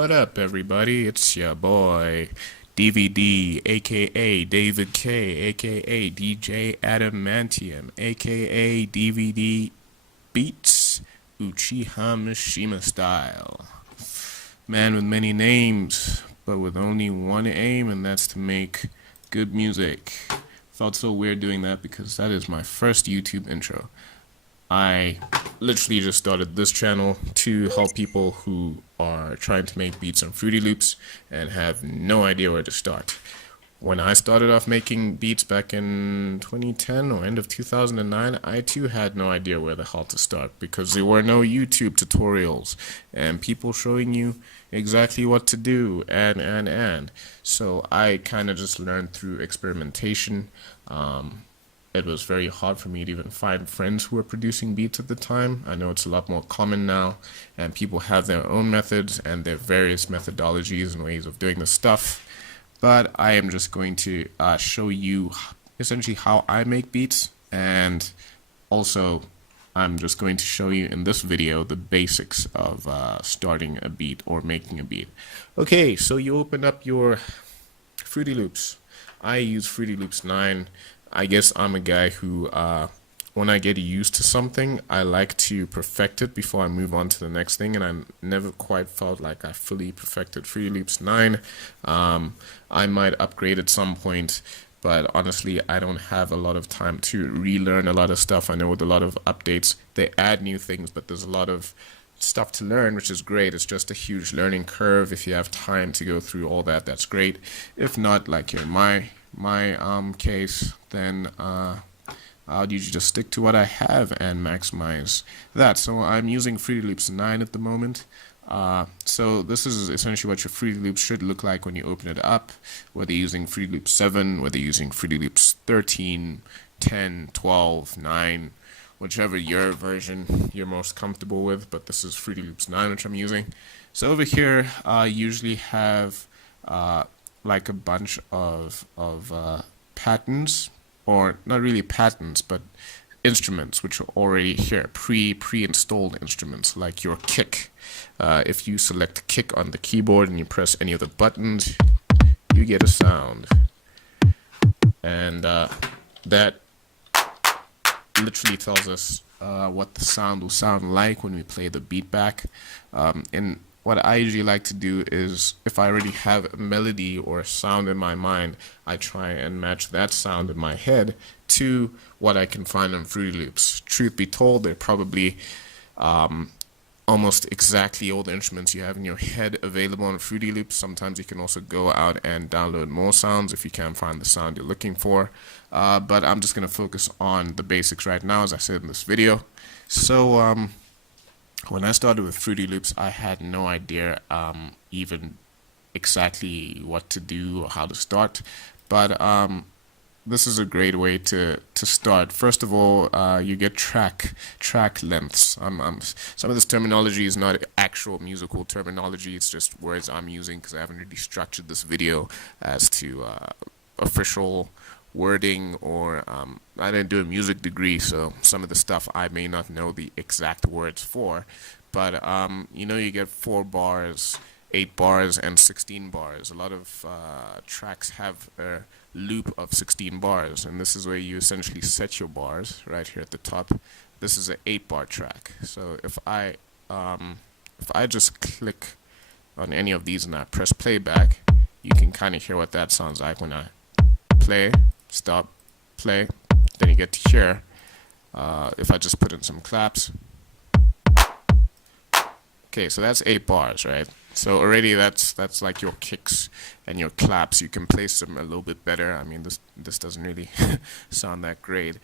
What up, everybody? It's your boy, DVD, aka David K, aka DJ Adamantium, aka DVD Beats, Uchiha Mishima style. Man with many names, but with only one aim, and that's to make good music. Felt so weird doing that because that is my first YouTube intro. I literally just started this channel to help people who are trying to make beats on Fruity Loops and have no idea where to start. When I started off making beats back in 2010 or end of 2009, I too had no idea where the hell to start because there were no YouTube tutorials and people showing you exactly what to do and. So I kind of just learned through experimentation. It was very hard for me to even find friends who were producing beats at the time. I know it's a lot more common now, and people have their own methods and their various methodologies and ways of doing the stuff. But I am just going to show you essentially how I make beats, and also I'm just going to show you in this video the basics of starting a beat or making a beat. Okay, so you open up your Fruity Loops. I use Fruity Loops 9. I guess I'm a guy who, when I get used to something, I like to perfect it before I move on to the next thing, and I never quite felt like I fully perfected Fruity Loops 9. I might upgrade at some point, but honestly, I don't have a lot of time to relearn a lot of stuff. I know with a lot of updates, they add new things, but there's a lot of stuff to learn, which is great. It's just a huge learning curve. If you have time to go through all that, that's great. If not, like in my case, then I'll usually just stick to what I have and maximize that. So I'm using Fruity Loops 9 at the moment. So this is essentially what your Fruity Loops should look like when you open it up, whether you're using Fruity Loops 7, whether you're using Fruity Loops 13, 10, 12, 9, whichever your version you're most comfortable with, but this is Fruity Loops 9 which I'm using. So over here I usually have like a bunch of patterns, or not really patterns, but instruments which are already here, pre-installed instruments, like your kick. If you select kick on the keyboard and you press any of the buttons, you get a sound, and that literally tells us what the sound will sound like when we play the beat back. And what I usually like to do is, if I already have a melody or a sound in my mind, I try and match that sound in my head to what I can find on Fruity Loops. Truth be told, they're probably almost exactly all the instruments you have in your head available on Fruity Loops. Sometimes you can also go out and download more sounds if you can't find the sound you're looking for. But I'm just going to focus on the basics right now, as I said in this video. So when I started with Fruity Loops, I had no idea even exactly what to do or how to start. But this is a great way to start. First of all, you get track lengths. Some of this terminology is not actual musical terminology. It's just words I'm using because I haven't really structured this video as to official wording, or I didn't do a music degree, so some of the stuff I may not know the exact words for, but you know, you get 4 bars, 8 bars, and 16 bars. A lot of tracks have a loop of 16 bars, and this is where you essentially set your bars right here at the top. This is an 8-bar track. So if I just click on any of these and I press playback, you can kind of hear what that sounds like when I play, stop, play. Then you get to hear, if I just put in some claps. Okay, so that's 8 bars, right? So already that's like your kicks and your claps. You can place them a little bit better. I mean, this doesn't really sound that great.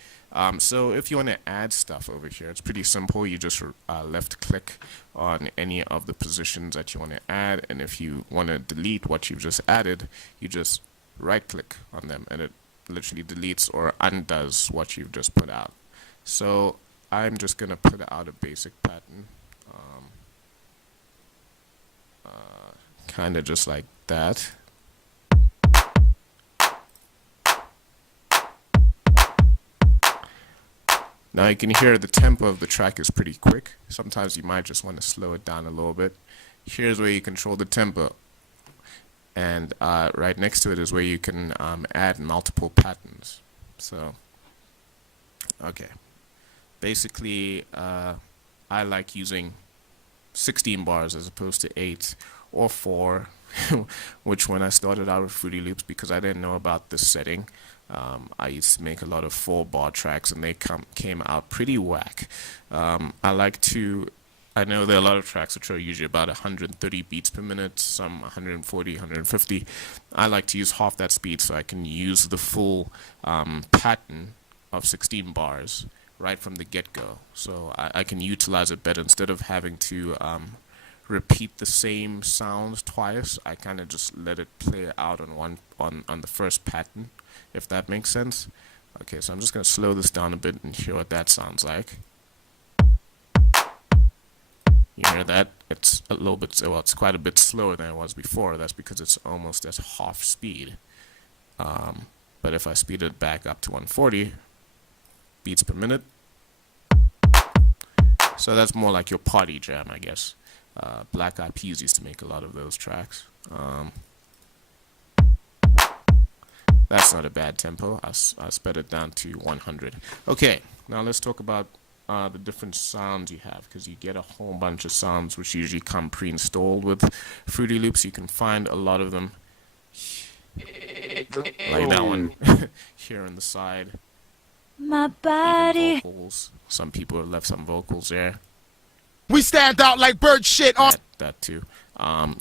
So if you want to add stuff over here, it's pretty simple. You just left click on any of the positions that you want to add, and if you want to delete what you've just added, you just right click on them and it literally deletes or undoes what you've just put out. So I'm just gonna put out a basic pattern, kind of just like that. Now you can hear the tempo of the track is pretty quick. Sometimes you might just want to slow it down a little bit. here's where you control the tempo, and right next to it is where you can add multiple patterns. So, okay, basically, I like using 16 bars as opposed to 8 or 4, which when I started out with Fruity Loops, because I didn't know about this setting, I used to make a lot of 4-bar tracks, and they came out pretty whack. I like to I know there are a lot of tracks which are usually about 130 beats per minute, some 140, 150. I like to use half that speed so I can use the full pattern of 16 bars right from the get-go. So I can utilize it better instead of having to repeat the same sounds twice. I kind of just let it play out on the first pattern, if that makes sense. Okay, so I'm just going to slow this down a bit and hear what that sounds like. You hear that? It's a little bit, well, it's quite a bit slower than it was before. That's because it's almost at half speed. But if I speed it back up to 140 beats per minute, so that's more like your party jam, I guess. Black Eyed Peas used to make a lot of those tracks. That's not a bad tempo. I sped it down to 100. Okay, now let's talk about the different sounds you have, because you get a whole bunch of sounds which usually come pre-installed with Fruity Loops. You can find a lot of them, like that one here on the side. My body. Even vocals. Some people have left some vocals there. We stand out like bird shit on That too.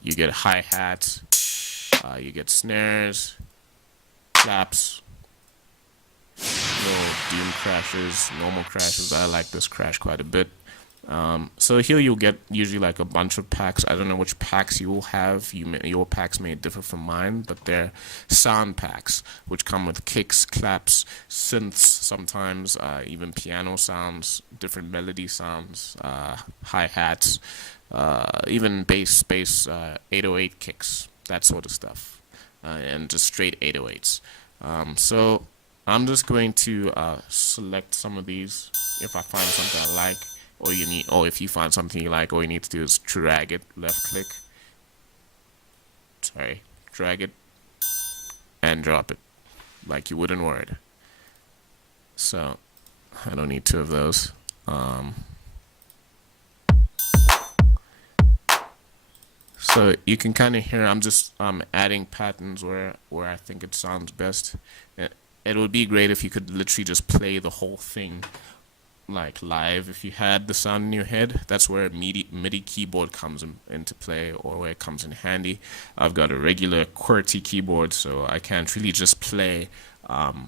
You get hi-hats. You get snares, claps, little doom crashes, normal crashes. I like this crash quite a bit. So here you'll get usually like a bunch of packs. I don't know which packs you will have. Your packs may differ from mine, but they're sound packs, which come with kicks, claps, synths, sometimes even piano sounds, different melody sounds, hi-hats, even bass 808 kicks, that sort of stuff, and just straight 808s. So I'm just going to select some of these if I find something I like. Or if you find something you like, all you need to do is drag it, left click, drag it, and drop it, like you would in Word. So, I don't need two of those. So you can kind of hear I'm just adding patterns where I think it sounds best. It would be great if you could literally just play the whole thing like live if you had the sound in your head. That's where MIDI keyboard comes into play, or where it comes in handy. I've got a regular QWERTY keyboard, so I can't really just play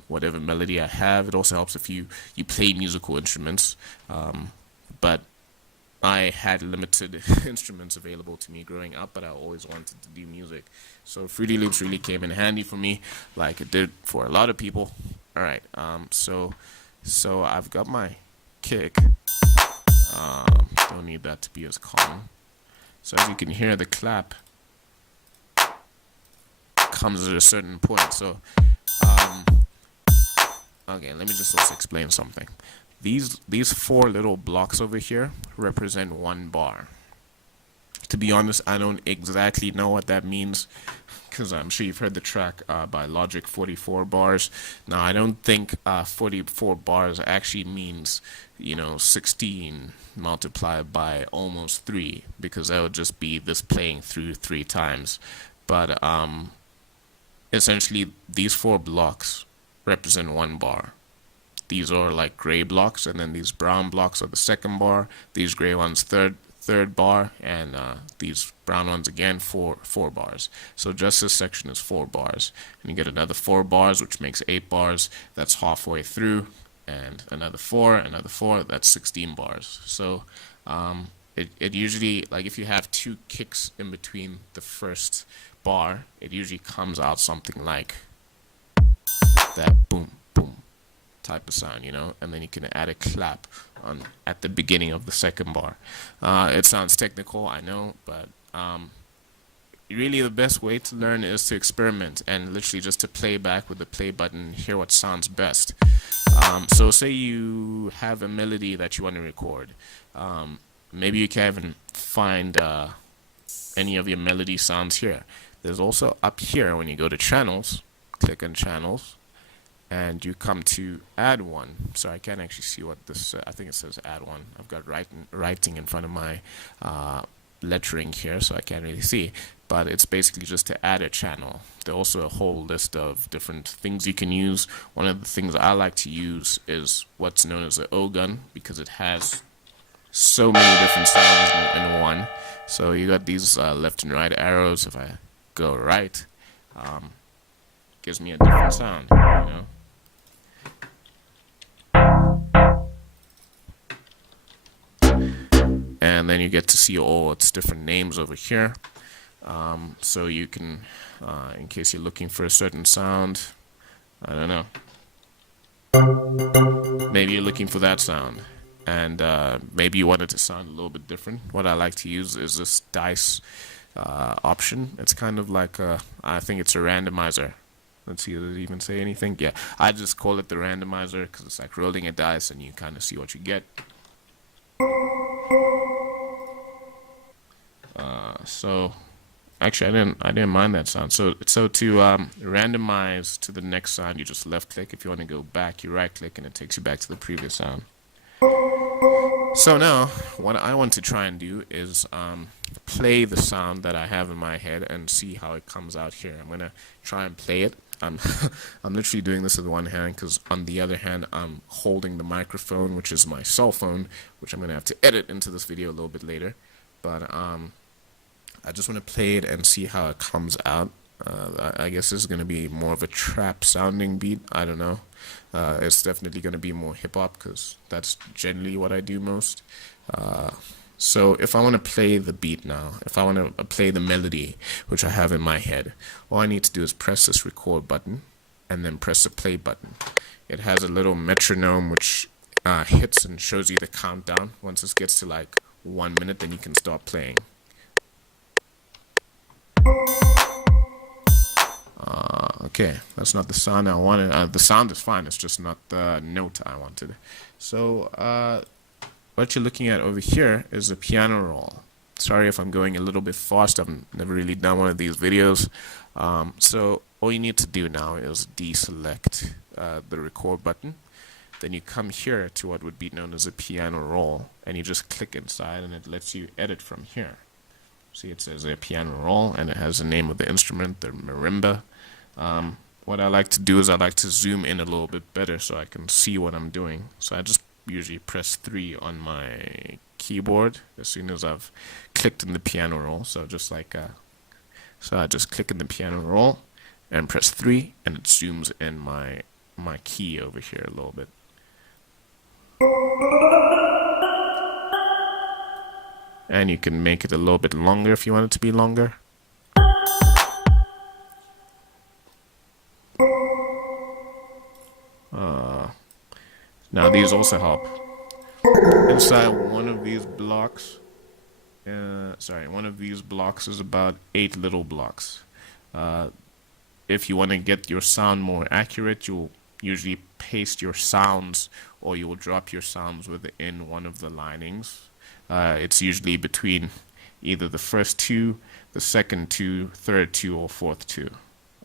whatever melody I have. It also helps if you play musical instruments, but I had limited instruments available to me growing up, but I always wanted to do music, so Fruity Loops really came in handy for me, like it did for a lot of people. Alright, so I've got my kick. Don't need that to be as common. So as you can hear, the clap comes at a certain point. So okay, let me just also explain something. These 4 little blocks over here represent 1 bar. To be honest, I don't exactly know what that means, because I'm sure you've heard the track by Logic, 44 bars. Now, I don't think 44 bars actually means, 16 multiplied by almost 3, because that would just be this playing through 3 times. But essentially, these 4 blocks represent 1 bar. These are like gray blocks, and then these brown blocks are the second bar. These gray ones third bar, and these brown ones again four bars. So just this section is 4 bars, and you get another 4 bars, which makes 8 bars. That's halfway through, and another 4, that's 16 bars. So it usually, like if you have 2 kicks in between the first bar, it usually comes out something like that, boom boom type of sound, and then you can add a clap at the beginning of the second bar. It sounds technical, I know, but really the best way to learn is to experiment and literally just to play back with the play button and hear what sounds best. So say you have a melody that you want to record. Maybe you can even find any of your melody sounds here. There's also up here when you go to channels, click on channels, and you come to add one. So I can't actually see what this, I think it says add one. I've got writing in front of my lettering here, so I can't really see, but it's basically just to add a channel. There's also a whole list of different things you can use. One of the things I like to use is what's known as the O-gun, because it has so many different sounds in one. So you got these left and right arrows. If I go right, gives me a different sound, you know. And then you get to see all its different names over here. So you can, in case you're looking for a certain sound, I don't know, maybe you're looking for that sound, and maybe you want it to sound a little bit different. What I like to use is this dice option. It's kind of like I think it's a randomizer. Let's see, does it even say anything? Yeah, I just call it the randomizer because it's like rolling a dice and you kind of see what you get. So actually I didn't mind that sound. So to randomize to the next sound, you just left click. If you want to go back, you right click and it takes you back to the previous sound. So now what I want to try and do is play the sound that I have in my head and see how it comes out here. I'm gonna try and play it. I'm literally doing this with one hand because on the other hand I'm holding the microphone, which is my cell phone, which I'm gonna have to edit into this video a little bit later. But I just want to play it and see how it comes out. I guess this is going to be more of a trap sounding beat. I don't know. It's definitely going to be more hip hop because that's generally what I do most. So if I want to play the beat now, if I want to play the melody, which I have in my head, all I need to do is press this record button and then press the play button. It has a little metronome which hits and shows you the countdown. Once this gets to like 1 minute, then you can start playing. Okay, that's not the sound I wanted. The sound is fine, it's just not the note I wanted. So what you're looking at over here is a piano roll. Sorry if I'm going a little bit fast, I've never really done one of these videos. So all you need to do now is deselect the record button. Then you come here to what would be known as a piano roll, and you just click inside and it lets you edit from here. See, it says a piano roll and it has the name of the instrument, the marimba. What I like to do is I like to zoom in a little bit better so I can see what I'm doing. So I just usually press 3 on my keyboard as soon as I've clicked in the piano roll. So just like so I just click in the piano roll and press 3 and it zooms in my key over here a little bit. And you can make it a little bit longer if you want it to be longer. Now these also help. Inside one of these blocks, one of these blocks is about 8 little blocks. If you want to get your sound more accurate, you'll usually paste your sounds, or you will drop your sounds within one of the linings. It's usually between either the first 2, the second 2, third 2, or fourth 2.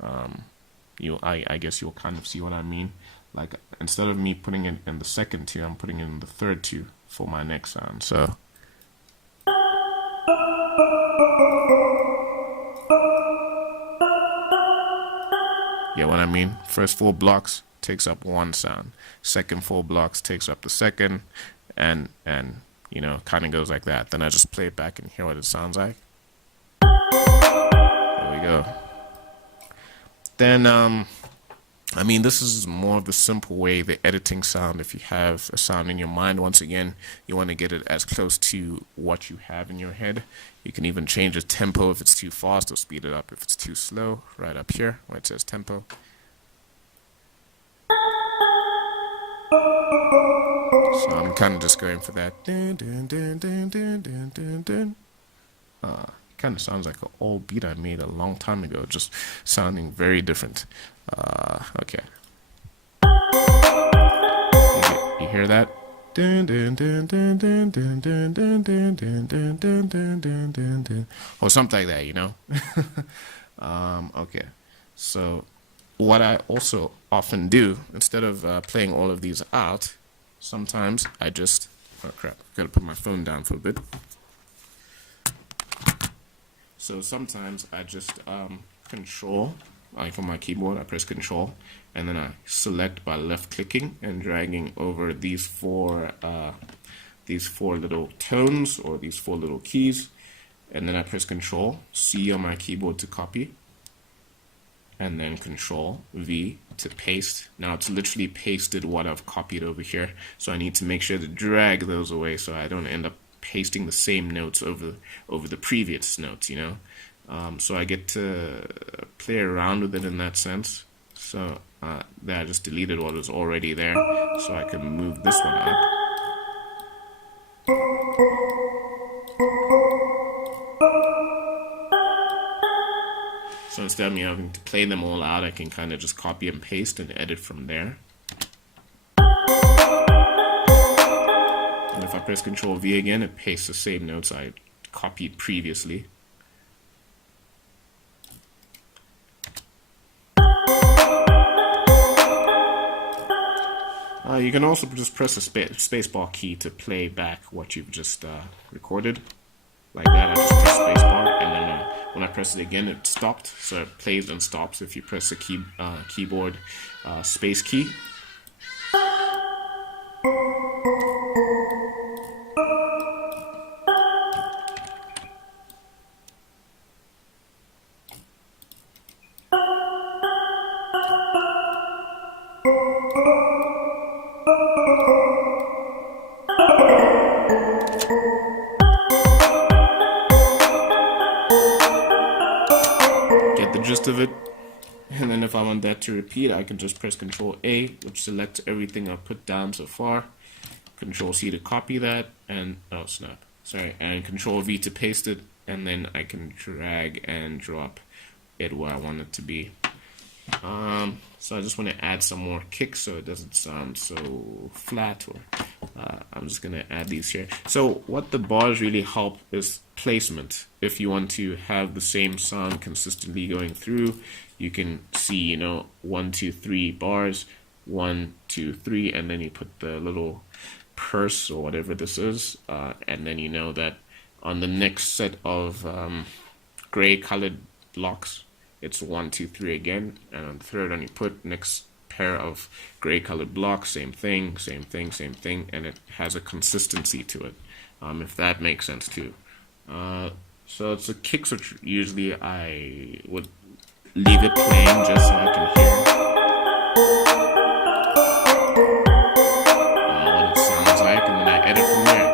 I guess you'll kind of see what I mean. Like, instead of me putting it in the second 2, I'm putting it in the third 2 for my next sound. So get what I mean? First 4 blocks takes up one sound. Second 4 blocks takes up the second, and you know, kind of goes like that. Then I just play it back and hear what it sounds like. There we go. Then I mean, this is more of the simple way, the editing sound. If you have a sound in your mind, once again, you want to get it as close to what you have in your head. You can even change the tempo if it's too fast, or speed it up if it's too slow, right up here where it says tempo. So I'm kind of just going for that. Kind of sounds like an old beat I made a long time ago, just sounding very different. Okay. You hear that? Dun, dun, dun, dun, dun, dun, dun, dun, dun, dun, dun, dun, dun, dun, dun, dun. Or something like that, you know. Okay, so what I also often do, instead of playing all of these out, sometimes I just, oh crap, gotta put my phone down for a bit. So sometimes I just control, like on my keyboard, I press control, and then I select by left clicking and dragging over these four little tones, or these four little keys, and then I press control C on my keyboard to copy, and then control V to paste. Now it's literally pasted what I've copied over here, so I need to make sure to drag those away so I don't end up pasting the same notes over the previous notes, you know. So I get to play around with it in that sense. So there, I just deleted what was already there, so I can move this one up. So instead of me having to play them all out, I can kind of just copy and paste and edit from there. And if I press Control V again, it pastes the same notes I copied previously. You can also just press the spacebar key to play back what you've just recorded. Like that, I just press spacebar, and then when I press it again, it stopped. So it plays and stops if you press the keyboard space key. Get the gist of it. And then if I want that to repeat, I can just press Control A, which selects everything I've put down so far. Control C to copy that, and oh snap, sorry, and Control V to paste it, and then I can drag and drop it where I want it to be. So I just want to add some more kicks so it doesn't sound so flat, or I'm just going to add these here. So what the bars really help is placement. If you want to have the same sound consistently going through, you can see, you know, 1, 2, 3 bars, 1, 2, 3, and then you put the little purse or whatever this is, and then you know that on the next set of gray colored blocks, it's 1, 2, 3 again, and on the third one you put next pair of gray colored blocks, same thing, same thing, same thing, and it has a consistency to it, if that makes sense too. So it's a kicks, which usually I would leave it playing just so I can hear what it sounds like, and then I edit from there.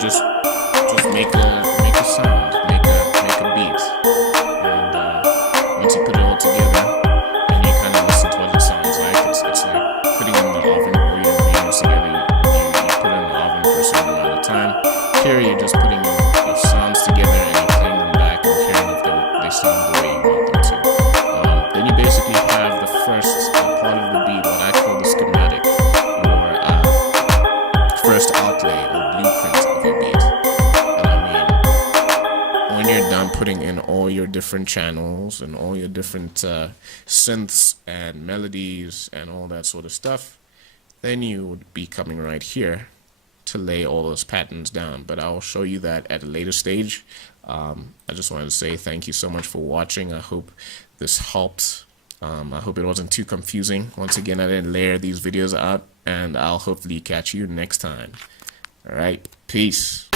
Just make a sound, make a beat, and once you put it all together, and you kind of listen to what it sounds like, it's like putting it in the oven, or your ingredients together. You put it in the oven for a certain amount of time. Here you're just putting your sounds together and you're playing them back and hearing if they sound the way you want them to. Then you basically have the first part of the beat, what I call the schematic, or first outlay or blueprint of your beat. And I mean, when you're done putting in all your different channels and all your different synths and melodies and all that sort of stuff, then you would be coming right here to lay all those patterns down. But I'll show you that at a later stage. I just wanted to say thank you so much for watching. I hope this helped. I hope it wasn't too confusing. Once again, I didn't layer these videos out, and I'll hopefully catch you next time. All right, peace.